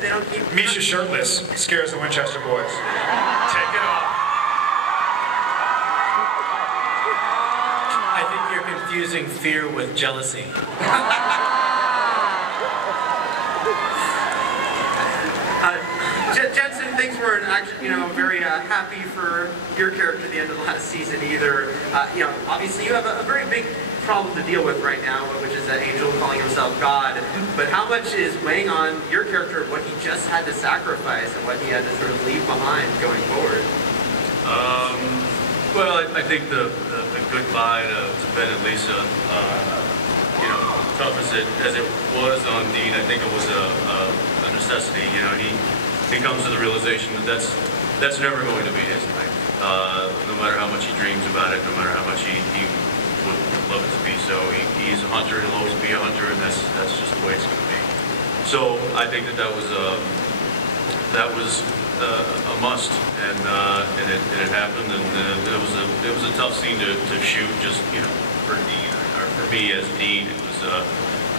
They don't keep... Misha shirtless scares the Winchester boys. Take it off. I think you're confusing fear with jealousy. Jensen, things weren't actually, very happy for your character at the end of the last season either. Obviously you have a very big problem to deal with right now, which is that Angel calling himself God. But how much is weighing on your character what he just had to sacrifice and what he had to sort of leave behind going forward? Well, I think the goodbye to Ben and Lisa, tough as it was on Dean, I think it was a necessity. He comes to the realization that that's never going to be his life, no matter how much he dreams about it, no matter how much he would love it to be. So he's a hunter, he'll always be a hunter, and that's just the way it's going to be. So I think that was a must, and it happened, and it was a tough scene to shoot, just for Dean, or for me as Dean. It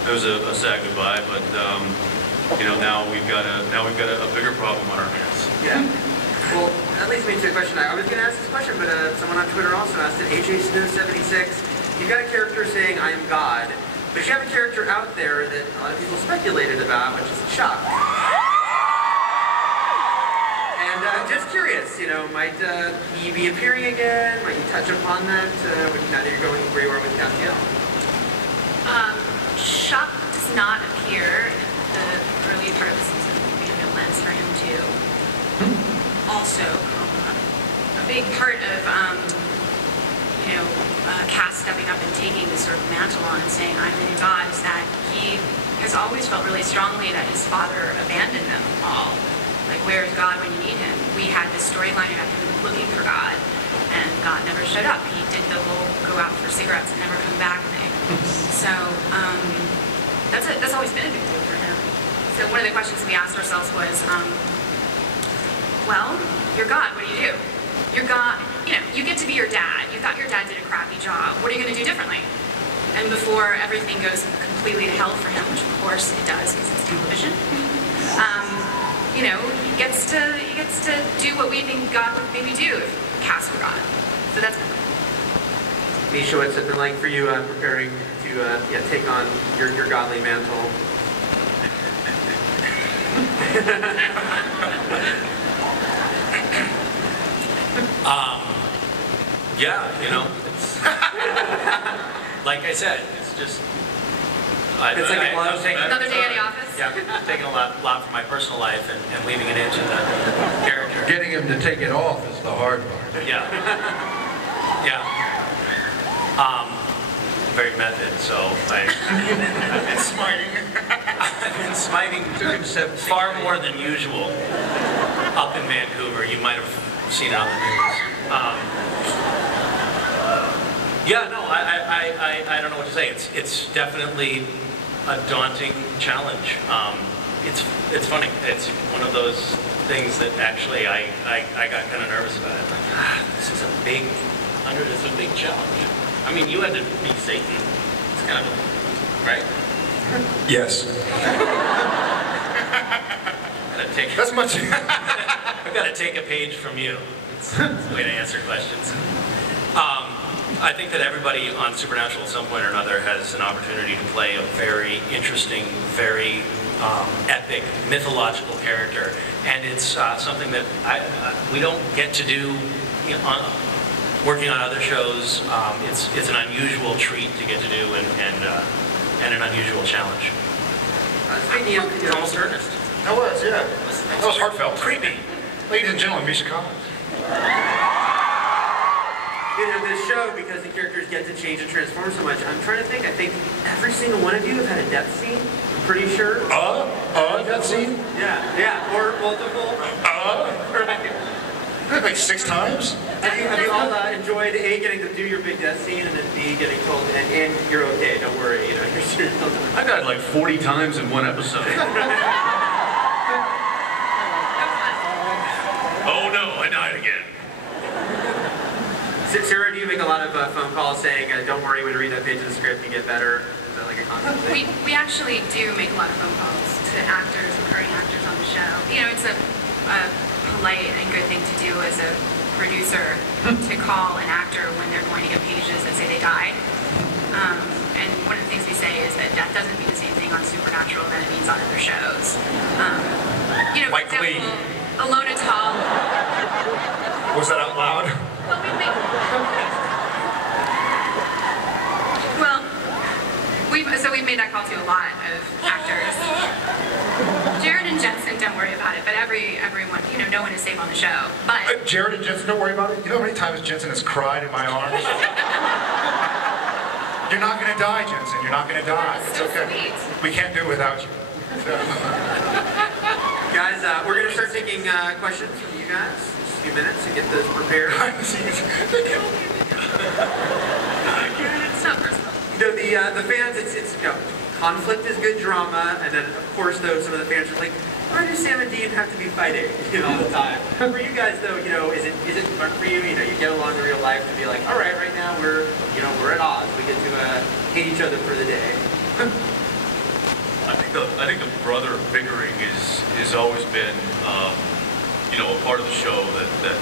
was a sad goodbye, but now we've got a bigger problem on our hands. Yeah. Well, that leads me to a question. I was going to ask this question, but someone on Twitter also asked it. AJ Snow 76. You've got a character saying I am God, but you have a character out there that a lot of people speculated about, which is Chuck. And I'm just curious, might he be appearing again? Might you touch upon that now that you're going where you are with Castiel? Chuck does not appear in the early part of the season. We have no plans for him to. Also, a big part of Cass stepping up and taking this sort of mantle on and saying I'm the new God is that he has always felt really strongly that his father abandoned them all. Like, where's God when you need him? We had this storyline about him looking for God, and God never showed up. He did the whole go out for cigarettes and never come back thing. So that's always been a big deal for him. So one of the questions we asked ourselves was, well, you're God, what do? You're God, you get to be your dad. You thought your dad did a crappy job. What are you going to do differently? And before everything goes completely to hell for him, which of course it does because it's television, he gets to do what we think God would maybe do if Cass were God. So that's been cool. Misha, what's it been like for you preparing to take on your godly mantle? It's like I said, it's just. It's like a glove. Another day at the office? Yeah, taking a lot from my personal life and leaving it into the character. Getting him to take it off is the hard part. Yeah. Very method, so I've been smiting. I've been smiting far more than usual up in Vancouver. You might have seen it on the news. I don't know what to say. It's definitely a daunting challenge. It's funny. It's one of those things that actually I got kind of nervous about it. Like, this is a big challenge. I mean, you had to be Satan. It's kind of right. Yes. That's much. I've got to take a page from you. It's the way to answer questions. I think that everybody on Supernatural at some point or another has an opportunity to play a very interesting, very epic, mythological character, and it's something that we don't get to do working on other shows. It's an unusual treat to get to do, and an unusual challenge. It's almost earnest. That was, yeah. That was heartfelt. Creepy. Ladies and gentlemen, Misha Collins. This show, because the characters get to change and transform so much, I'm trying to think, I think every single one of you have had a death scene, I'm pretty sure. Death scene? Yeah, or multiple. Right. Like 6 times? Have you all enjoyed A, getting to do your big death scene, and then B, getting told, and you're okay, don't worry, you're serious. I got it like 40 times in one episode. Oh no, I died again. Sarah, do you make a lot of phone calls saying, don't worry, when you read that page of the script, you get better? Is that like a constant thing? We actually do make a lot of phone calls to actors and current actors on the show. it's a polite and good thing to do as a producer to call an actor when they're going to get pages that say they died. And one of the things we say is that death doesn't mean the same thing on Supernatural than it means on other shows. You know, Like for Glee. example, Alone at Tall. Was that out loud? So we've made that call to a lot of actors. Jared and Jensen, don't worry about it, but everyone, you know, no one is safe on the show. But Jared and Jensen, don't worry about it. You know how many times Jensen has cried in my arms? You're not going to die, Jensen. You're not going to die. It's so okay. sweet. We can't do it without you. Guys, we're going to start taking questions from you guys. Just a few minutes to get those prepared. It's not personal. You know, the fans, it's you know, conflict is good drama, and then of course though some of the fans are like, why do Sam and Dean have to be fighting, you know, all the time? For you guys though, you know, is it fun for you? You know, you get along in real life to be like, all right, right now we're at odds. We get to hate each other for the day. I think the brother bickering is always been you know, a part of the show that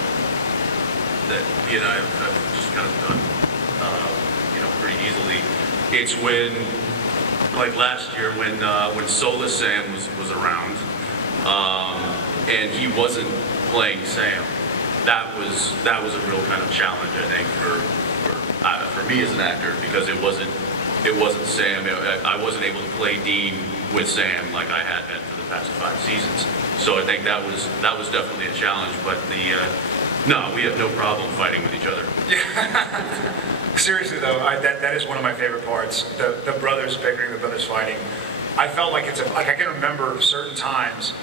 he and I have just kind of done you know, pretty easily. It's when, like last year, when Soulless Sam was around, and he wasn't playing Sam. That was a real kind of challenge, I think, for me as an actor, because it wasn't Sam. I wasn't able to play Dean with Sam like I had been for the past 5 seasons. So I think that was definitely a challenge. But no, we have no problem fighting with each other. Yeah. Seriously though, that is one of my favorite parts. The brothers bickering, the brothers fighting. I felt like I can remember certain times.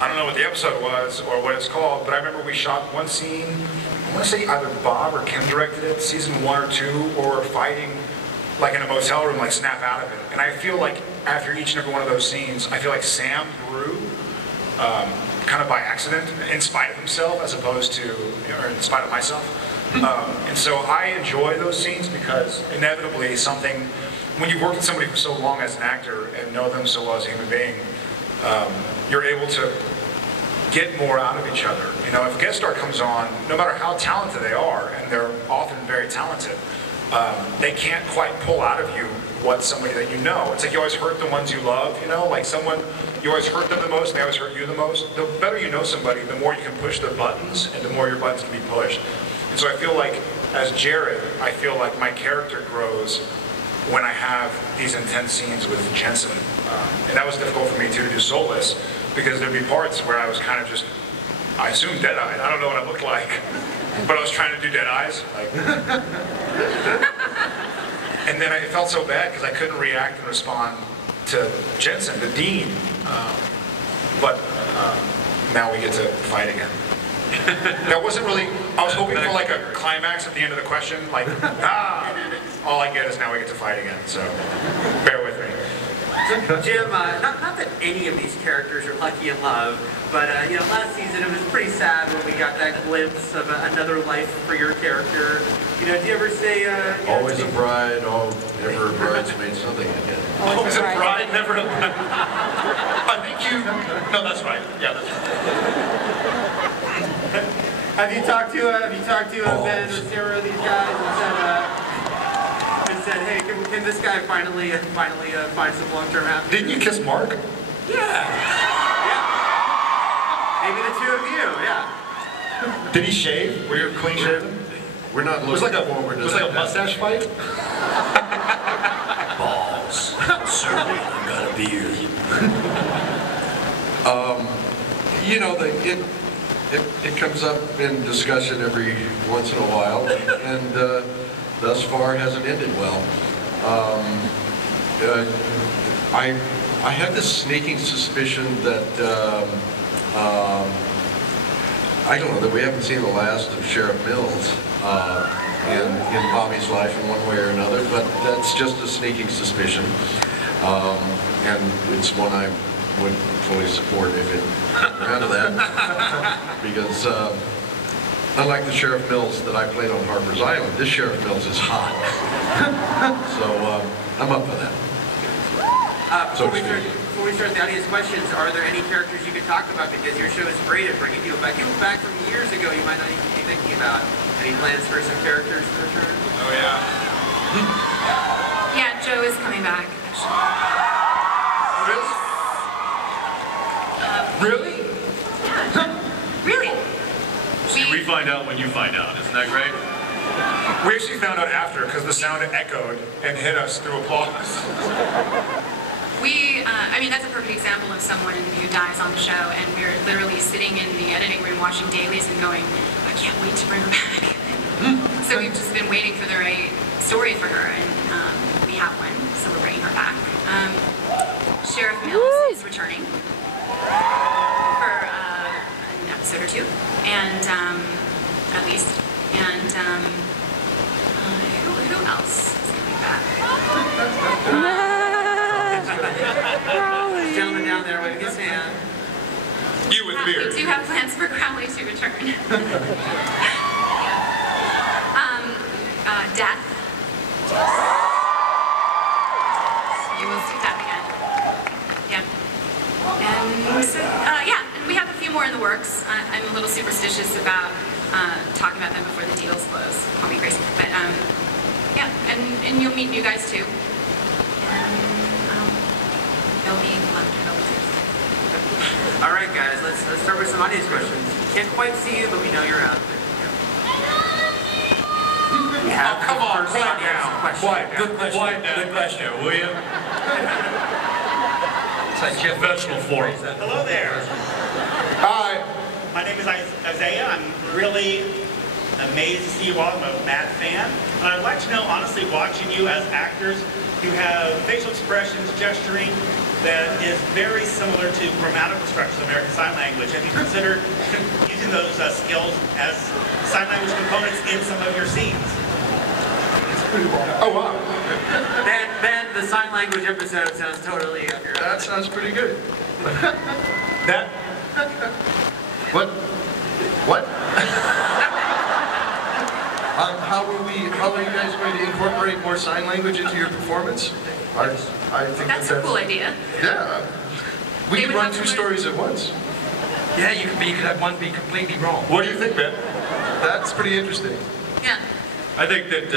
I don't know what the episode was or what it's called, but I remember we shot one scene. I want to say either Bob or Kim directed it, season 1 or 2, or fighting like in a motel room, like snap out of it. And I feel like after each and every one of those scenes, I feel like Sam grew kind of by accident, in spite of himself, as opposed to, you know, or in spite of myself. And so I enjoy those scenes because inevitably something, when you've worked with somebody for so long as an actor and know them so well as a human being, you're able to get more out of each other. You know, if a guest star comes on, no matter how talented they are, and they're often very talented, they can't quite pull out of you what somebody that you know. It's like you always hurt the ones you love, you know, like someone, you always hurt them the most, and they always hurt you the most. The better you know somebody, the more you can push their buttons, and the more your buttons can be pushed. And so I feel like, as Jared, I feel like my character grows when I have these intense scenes with Jensen. And that was difficult for me too, to do Soulless, because there'd be parts where I was kind of just, I assumed dead-eyed. I don't know what I looked like, but I was trying to do dead eyes. Like, and then it felt so bad because I couldn't react and respond to Jensen, the Dean. But now we get to fight again. That wasn't really, I was hoping for like a climax at the end of the question, like, all I get is now we get to fight again, so bear with me. So, Jim, not that any of these characters are lucky in love, but you know, last season it was pretty sad when we got that glimpse of another life for your character. You know, do you ever say... always a bride, never a bridesmaid, something again. Always a bride, never a bride. I think you... No, that's right. Yeah, that's right. Have you talked to Ben or Sarah, these guys, and said, hey, can this guy finally find some long-term happiness? Didn't you kiss Mark? Yeah. Maybe the two of you, yeah. Did he shave? Were you clean shaven? We're not It was looking like forward to it was like a that. mustache fight? Balls. Certainly, I've got a beard. You know, it comes up in discussion every once in a while, and thus far hasn't ended well. I have this sneaking suspicion that I don't know, that we haven't seen the last of Sheriff Mills in Bobby's life in one way or another, but that's just a sneaking suspicion, and it's one I would fully support if it got around to that, because unlike the Sheriff Mills that I played on Harper's Island, this Sheriff Mills is hot. So I'm up for that. Before before we start the audience questions, are there any characters you could talk about? Because your show is great at bringing people back. People back from years ago you might not even be thinking about. Any plans for some characters to return? Oh, yeah. Yeah, Joe is coming back, Really? Yeah. Really? We find out when you find out. Isn't that great? We actually found out after because the sound echoed and hit us through applause. I mean, that's a perfect example of someone who dies on the show, and we're literally sitting in the editing room watching dailies and going, I can't wait to bring her back. So we've just been waiting for the right story for her, and we have one, so we're bringing her back. Sheriff Mills is returning for an episode or two, and at least. And who else is coming back? This gentleman down there waving his hand. You with beard. We do have plans for Crowley to return. Death. You will see Death again. Yeah. And so, yeah, and we have a few more in the works. I'm a little superstitious about talking about them before the deals close. Call me crazy. But yeah, and you'll meet new guys too. And they'll be left to help too. All right, guys, let's start with some audience questions. Can't quite see you, but we know you're out there. We have Come on, first quiet audience down. question. Quiet down. Quiet down. Good question, will you? It's like professional forum. Hello there. Hi. My name is Isaiah. I'm really amazed to see you all. I'm a mad fan. And I'd like to know, honestly, watching you as actors, you have facial expressions, gesturing that is very similar to grammatical structures of American Sign Language. Have you considered using those skills as sign language components in some of your scenes? Oh, wow. Ben, the sign language episode sounds totally up your alley. That sounds pretty good. That. What? What? How are you guys going to incorporate more sign language into your performance? I think That's a cool idea. Yeah. We They could would run have to two learn- stories at once. Yeah, you could have one be completely wrong. What do you think, Ben? That's pretty interesting. Yeah. I think that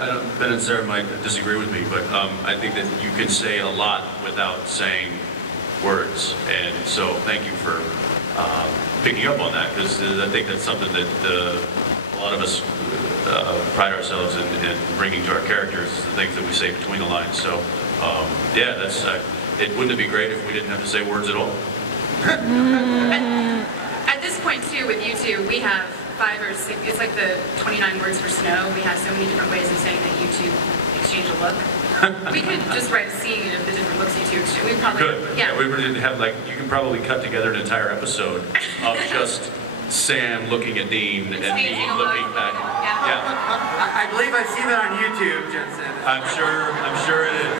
I don't, Ben and Sarah might disagree with me, but I think that you can say a lot without saying words, and so thank you for picking up on that, because I think that's something that a lot of us pride ourselves in bringing to our characters, the things that we say between the lines. So yeah, that's wouldn't it be great if we didn't have to say words at all? At this point too, with you two, we have 5 or 6, it's like the 29 words for snow. We have so many different ways of saying that you two exchange a look. We could just write a scene of the different looks you two exchange. We probably Good. Yeah. We would have you can probably cut together an entire episode of just Sam looking at Dean and Exchanging Dean a look. looking back. Yeah. Yeah. I believe I've seen that on YouTube, Jensen. I'm sure it is.